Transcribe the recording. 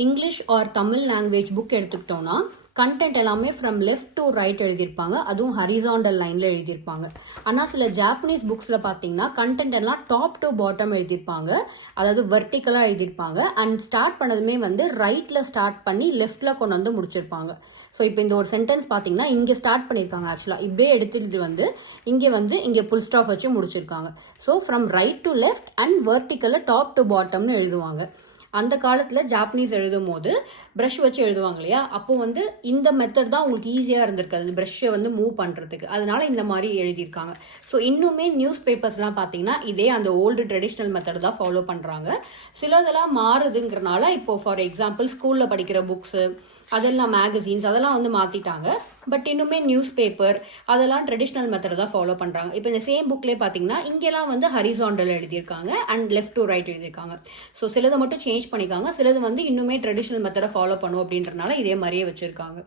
English or Tamil language book எடுத்துக்கிட்டோம்னா content எல்லாமே from left to right எழுதியிருப்பாங்க, அதுவும் ஹரிசாண்டல் லைனில் எழுதியிருப்பாங்க. ஆனால் சில ஜாப்பனீஸ் புக்ஸில் பார்த்தீங்கன்னா கண்டென்ட் எல்லாம் டாப் டு பாட்டம் எழுதியிருப்பாங்க, அதாவது வெர்டிக்கலாக எழுதியிருப்பாங்க. அண்ட் ஸ்டார்ட் பண்ணதுமே வந்து ரைட்டில் ஸ்டார்ட் பண்ணி லெஃப்டில் கொண்டு வந்து முடிச்சிருப்பாங்க. ஸோ இப்போ இந்த ஒரு சென்டென்ஸ் பார்த்தீங்கன்னா இங்கே ஸ்டார்ட் பண்ணியிருக்காங்க, ஆக்சுவலாக இப்படியே எடுத்துட்டு வந்து இங்கே புல் ஸ்டாப் வச்சு முடிச்சிருக்காங்க. So from right to left and வெர்டிக்கலில் டாப் டு பாட்டம்னு எழுதுவாங்க. அந்த காலத்தில் ஜாப்பனீஸ் எழுதும் போது ப்ரஷ் வச்சு எழுதுவாங்க இல்லையா, அப்போ வந்து இந்த மெத்தட் தான் உங்களுக்கு ஈஸியாக இருந்திருக்காது அந்த ப்ரஷ்ஷை வந்து மூவ் பண்ணுறதுக்கு, அதனால இந்த மாதிரி எழுதியிருக்காங்க. ஸோ இன்னுமே நியூஸ் பேப்பர்ஸ்லாம் பார்த்தீங்கன்னா இதே அந்த ஓல்டு ட்ரெடிஷ்னல் மெத்தட் தான் ஃபாலோ பண்ணுறாங்க. சிலதெல்லாம் மாறுதுங்கிறனால இப்போ ஃபார் எக்ஸாம்பிள் ஸ்கூலில் படிக்கிற புக்ஸு அதெல்லாம் மேகசின்ஸ் அதெல்லாம் வந்து மாற்றிட்டாங்க. பட் இன்னுமே நியூஸ் பேப்பர் அதெல்லாம் ட்ரெடிஷ்னல் மெத்தட் தான் ஃபாலோ பண்ணுறாங்க. இப்போ இந்த சேம் புக்லேயே பார்த்தீங்கன்னா இங்கெல்லாம் வந்து ஹரிசாண்டல் எழுதியிருக்காங்க அண்ட் லெஃப்ட் டு ரைட் எழுதியிருக்காங்க. ஸோ சிலதை மட்டும் சேஞ்ச் பண்ணிக்காங்க, சிலது வந்து இன்னுமே ட்ரெடிஷ்னல் மெத்தடை ஃபாலோ பண்ணும் அப்படின்றனால இதே மாதிரியே வச்சுருக்காங்க.